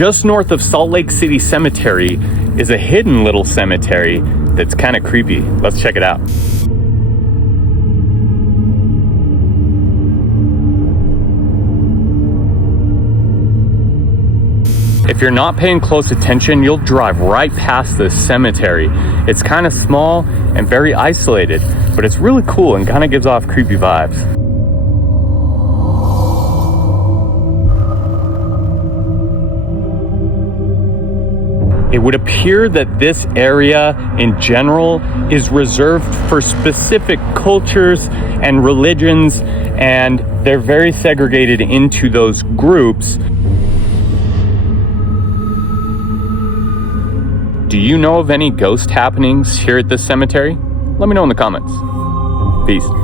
just north of Salt Lake City Cemetery is a hidden little cemetery that's kind of creepy. Let's check it out. If you're not paying close attention, you'll drive right past this cemetery. It's kind of small and very isolated, but it's really cool and kind of gives off creepy vibes. It would appear that this area in general is reserved for specific cultures and religions, and they're very segregated into those groups. Do you know of any ghost happenings here at this cemetery? Let me know in the comments. Peace.